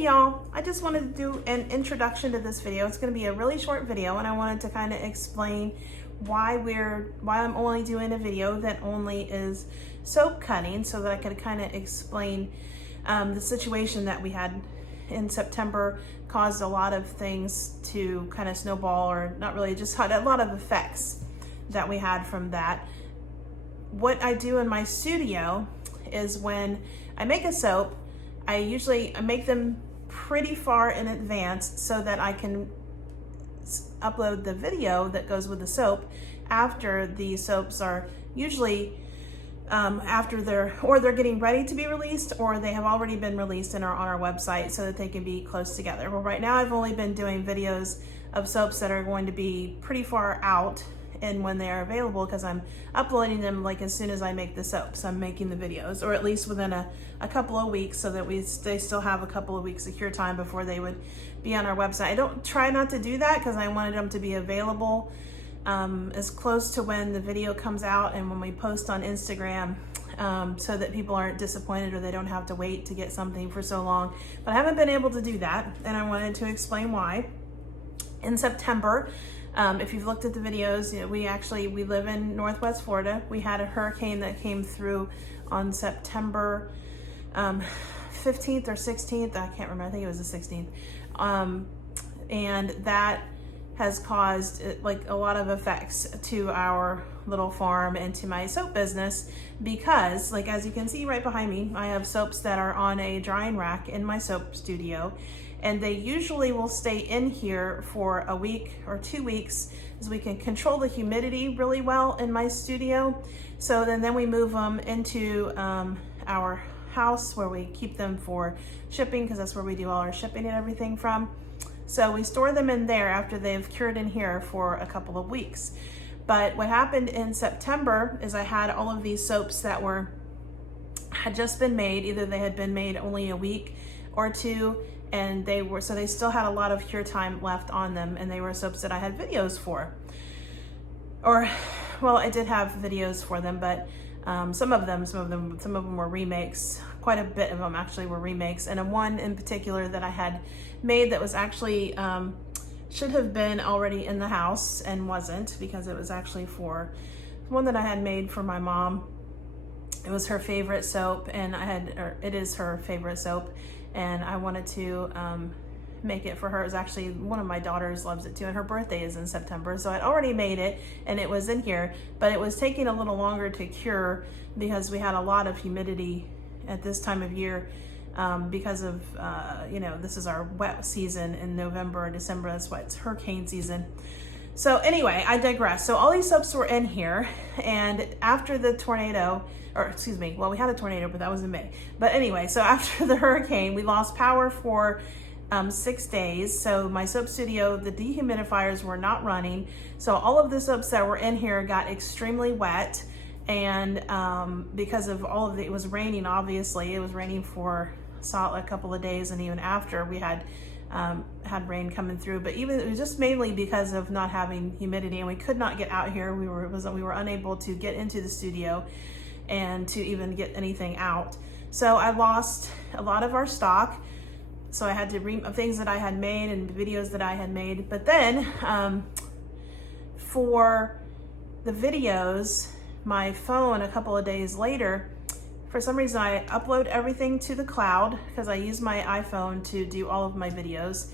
Hey y'all, I just wanted to do an introduction to this video. It's going to be a really short video, and I wanted to kind of explain why I'm only doing a video that only is soap cutting, so that I could kind of explain the situation that we had in September caused a lot of things to kind of snowball, or not really, just had a lot of effects that we had from that. What I do in my studio is when I make a soap, I make them pretty far in advance so that I can upload the video that goes with the soap after the soaps are usually they're getting ready to be released, or they have already been released and are on our website so that they can be close together. Well, right now I've only been doing videos of soaps that are going to be pretty far out and when they are available, because I'm uploading them like as soon as I make the soaps. I'm making the videos, or at least within a couple of weeks, so that they still have a couple of weeks secure time before they would be on our website. I don't try not to do that because I wanted them to be available as close to when the video comes out and when we post on Instagram, so that people aren't disappointed or they don't have to wait to get something for so long. But I haven't been able to do that, and I wanted to explain why. In September, if you've looked at the videos, we live in Northwest Florida. We had a hurricane that came through on September 15th or 16th. I can't remember. I think it was the 16th. And that has caused like a lot of effects to our little farm and to my soap business, because like, as you can see right behind me, I have soaps that are on a drying rack in my soap studio, and they usually will stay in here for a week or 2 weeks, as we can control the humidity really well in my studio. So then we move them into our house where we keep them for shipping, because that's where we do all our shipping and everything from. So we store them in there after they've cured in here for a couple of weeks. But what happened in September is I had all of these soaps that had just been made. Either they had been made only a week or two, and they still had a lot of cure time left on them, and they were soaps that I had videos for. Well, I did have videos for them, but some of them were remakes. Quite a bit of them actually were remakes, and one in particular that I had made that was actually should have been already in the house and wasn't, because it was actually for one that I had made for my mom. It was her favorite soap, and it is her favorite soap, and I wanted to make it for her. It was actually, one of my daughters loves it too, and her birthday is in September, so I'd already made it and it was in here, but it was taking a little longer to cure because we had a lot of humidity at this time of year, because of this is our wet season in November and December. That's why it's hurricane season. So anyway, I digress. So all these soaps were in here, and after the tornado, we had a tornado, but that was in May. But anyway, so after the hurricane, we lost power for 6 days. So my soap studio, the dehumidifiers were not running. So all of the soaps that were in here got extremely wet. And because of all of it was raining, obviously. It was raining for a couple of days, and even after we had rain coming through. But it was just mainly because of not having humidity, and we could not get out here. We were unable to get into the studio and to even get anything out. So I lost a lot of our stock. So I had to things that I had made and videos that I had made. But then for the videos, my phone, a couple of days later, for some reason I upload everything to the cloud, because I use my iPhone to do all of my videos,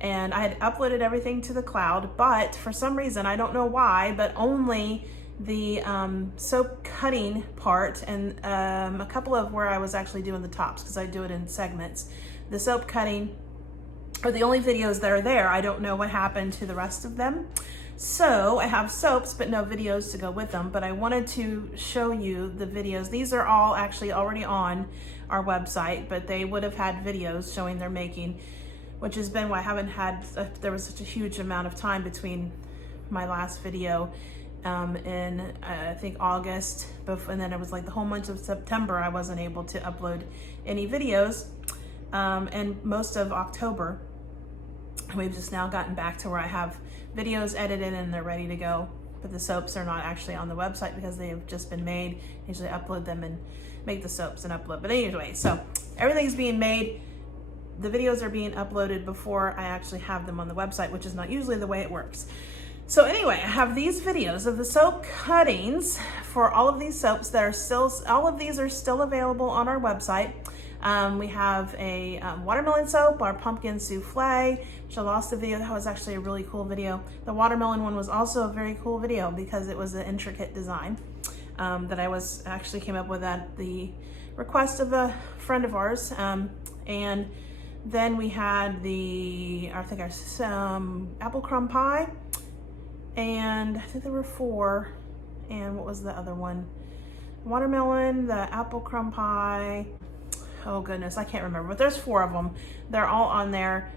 and I had uploaded everything to the cloud, but for some reason, I don't know why, but only the soap cutting part and a couple of where I was actually doing the tops, because I do it in segments. The soap cutting are the only videos that are there. I don't know what happened to the rest of them. So I have soaps, but no videos to go with them. But I wanted to show you the videos. These are all actually already on our website, but they would have had videos showing their making, which has been why I haven't had, there was such a huge amount of time between my last video in I think August, and then it was like the whole month of September I wasn't able to upload any videos, and most of October. We've just now gotten back to where I have videos edited and they're ready to go, but the soaps are not actually on the website because they have just been made. I usually upload them and make the soaps and upload. But anyway, so everything's being made the videos are being uploaded before I actually have them on the website, which is not usually the way it works. So anyway, I have these videos of the soap cuttings for all of these soaps that are still, all of these are still available on our website. We have a watermelon soap, our pumpkin souffle, which I lost the video. That was actually a really cool video. The watermelon one was also a very cool video because it was an intricate design that I actually came up with at the request of a friend of ours. And then we had our apple crumb pie, and I think there were 4. And what was the other one? Watermelon, the apple crumb pie. Oh goodness, I can't remember, but there's 4 of them. They're all on there.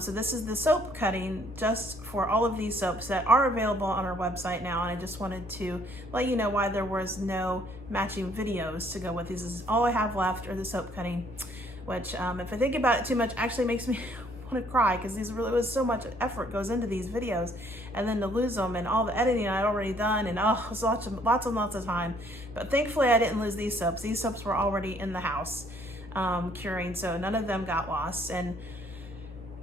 So this is the soap cutting just for all of these soaps that are available on our website now. And I just wanted to let you know why there was no matching videos to go with these. This is all I have left are the soap cutting, which if I think about it too much, actually makes me want to cry, because these really was so much effort goes into these videos, and then to lose them and all the editing I'd already done, and oh, it was lots and lots of time. But thankfully I didn't lose these soaps. These soaps were already in the house curing, so none of them got lost. And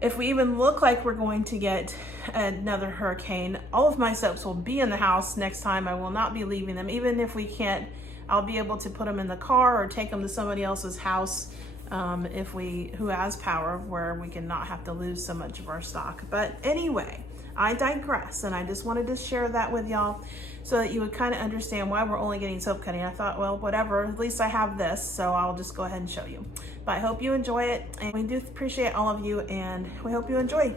if we even look like we're going to get another hurricane, all of my soaps will be in the house next time. I will not be leaving them. Even if we can't, I'll be able to put them in the car or take them to somebody else's house who has power, where we can not have to lose so much of our stock. But anyway, I digress, and I just wanted to share that with y'all so that you would kind of understand why we're only getting soap cutting. I thought, well, whatever, at least I have this, so I'll just go ahead and show you. But I hope you enjoy it, and we do appreciate all of you, and we hope you enjoy.